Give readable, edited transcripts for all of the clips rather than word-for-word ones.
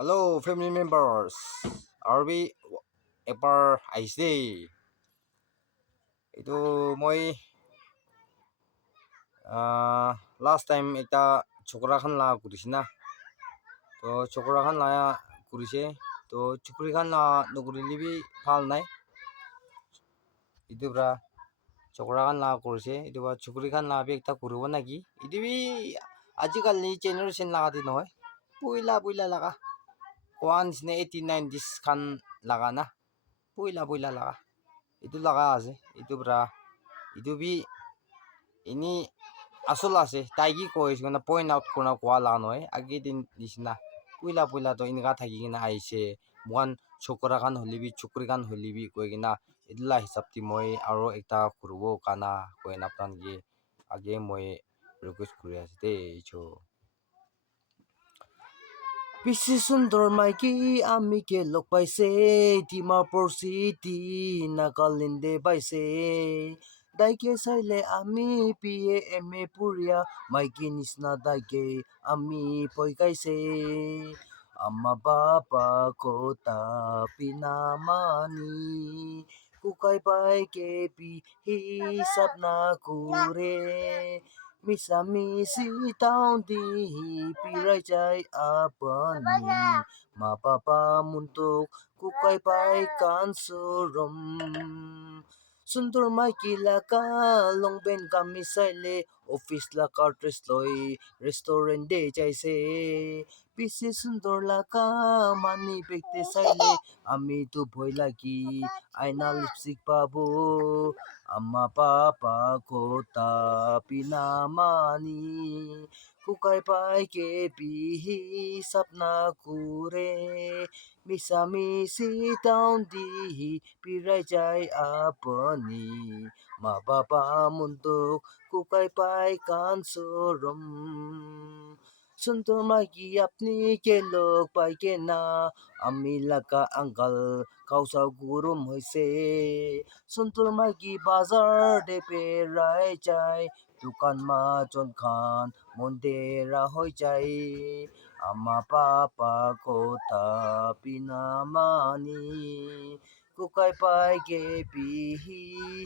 Hello, family members. Are we এবাৰ আহিছে দেই। এইটো মই লাষ্ট টাইম এটা চকৰাখান লা কৰিছে না। তো চকৰাখান লা কৰিছে। তো চকৰিখান লা নকৰিলে ভাল নাই। এইটো পৰা চকৰাখান লা কৰিছে। এইটো পৰা চকৰিখান লা একটা কৰিব নাকি। এইটো আজিকালি জেনেৰেশ্যন লাগাতে নহয়। পইলা লাগা। কোৱা নিচিনা 1890s খান লাগা না। পইলা লাগা। itu laga আছে itu bra itu bi ini asal আছে তাই কি কৈছে মানে পইণ্ট আউট কৰা কোৱা লা নহয় আগে দিন নিচিনা পইলা তো এনেকা থাকি কিনা আহিছে মহান চকৰা খান হলিবি চকৰি খান হলিবি কৈ কিনা এইলা হিচাপতি মই আৰু এটা কৰিব কানা কৈ নাপান কি আগে মই ৰিকুৱেষ্ট কৰি আছো দেই চ পিছে সুন্দৰ মাইকী আমি কে লগ পাইছে ডিমাপুৰ চিটি নাগালেণ্ডে পাইছে দাইকে চাইলে আমি পিয়ে এমে পুৰিয়া মাইকী নিচিনা দাইকে আমি পইকাইছে আমা বাবা কতা পিনামানি কুকাই পাই কে পি হিসাব না করে মিছামিছি তাও দিহি পিৰাই যায় আপনি মা papa মুন্tuk kukai pai kan surum Sundur maiki laka long ben kami saile office la cartres loi restaurant de jaise pisi sundur laka mani bekte saile ami tu bhoi lagi aina lipstick pabu amma papa kota pinamani kukai pai ke pihi sapna kure মিছামিছি town দিহি পিৰাই যায় আপনি মা বাবা মুন্তুক কুকাই পাই কান চৰম সুন্দর মাইকি আপনি কে লোক পাই কে না আমি লাগা আঙ্কাল কাউসাও গুরুম হইছে সুন্দর মাইকি বাজার দে পেরাই যায় দোকান মা জন খান মন্দিরা হই যায় আমা পাপা কতা পিনামানি কুকাই পাই গে পিহি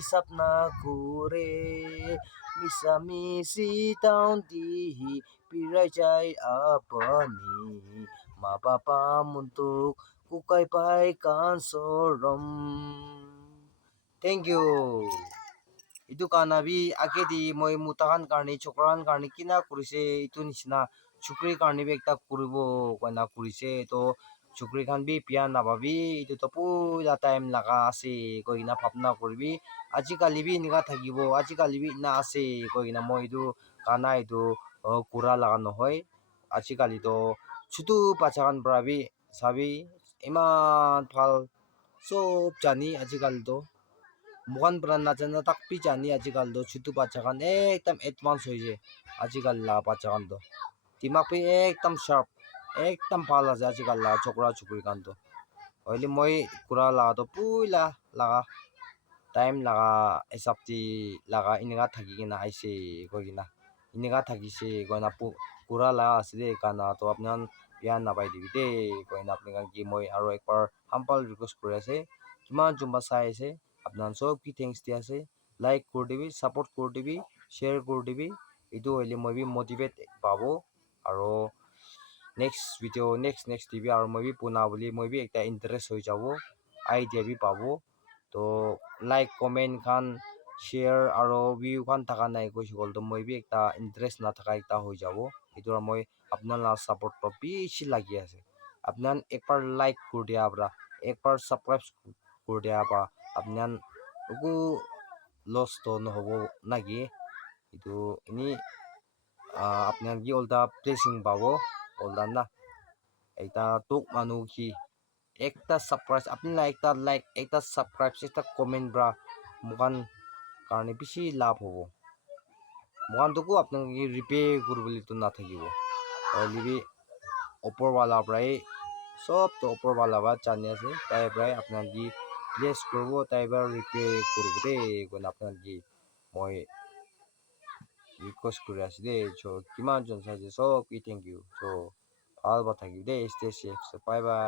সাপনা করে মিছামিছি টাউন দিহি পিৰাই যায় আপনি মা পাপা মুন্তুক কুকাই পাই কান চৰম Thank you. Itu kanabi agedi moi mutakan karni chokran karni kina kurise itu nisna chukri karni bi ekta kuribo koina kurise to chukri khan bi pia nababi itu to pura time laga ase koina bhabna koribi ajikali bi nika thakibo ajikali bi na ase koina moi itu kana itu kura laga nohoi ajikali to chutu bachakan pra bi sabi iman bhal sob jani ajikali to mukan pura najana tak pi jani ajikal do chutu bachakan ekdam advance hoise ajikal la bachakan do dimak pi ekdam sharp ekdam bhal ase ajikal la chokra chukri kan to hoile moi kura la to puila laga time laga esapti laga inika thaki kina aise koina inika thakise koina kura la asile kana to apnan pian napai dibi de koina apni kan ki moi aro ekbar humble request kori ase kiman jumba sai ase আপনার সব কি thanks দি আছে like করে দিবি support করে দিবি share করে দিবি এইটো হইলে মই বি মোটিভেট পাবো আৰু নেক্সট ভিডিও নেক্সট দিবি আৰু মই বি পুনা বুলি মই বি একটা ইন্টারেস্ট হৈ যাব আইডিয়া বি পাবো তো লাইক কমেন্ট খান শেয়ার আৰু ভিউ খান থাকা নাই কৈছো গল তো মই বি একটা ইন্টারেস্ট না থাকা একটা হৈ যাব এইটো মই আপনার সাপোর্ট তো বেশি লাগি আছে আপনার একবার লাইক করে দিয়া আপরা একবার সাবস্ক্রাইব করে দিয়া আপা আপনার একো লস তো নহব নাকি itu ini আপনার কি ওলটা প্লেসিং পাবো ওলটা না এটা তোক মানুহ কি একটা সাবস্ক্রাইব আপনি একটা লাইক একটা সাবস্ক্রাইব একটা কমেন্ট ব্রা মুখান কাৰণে বেছি লাভ হ'ব মুখানটোকো আপোনাক ৰিপে কৰিবলৈতো নাথাকিব অলৰেডি ওপৰৱালাৰ পৰাই সব তো ওপৰৱালা বা জানি আছে তাই পৰাই আপোনাক কি প্লেছ কৰিব তাই পৰা ৰিপে কৰিব দেই কোন আপোনাক কি মই ৰিকুৱেষ্ট কৰি আছো দেই চ' কিমানজন চাইছে চব কি থেংক ইউ চ' ভালো থাকবি দেই, stay safe. So bye bye.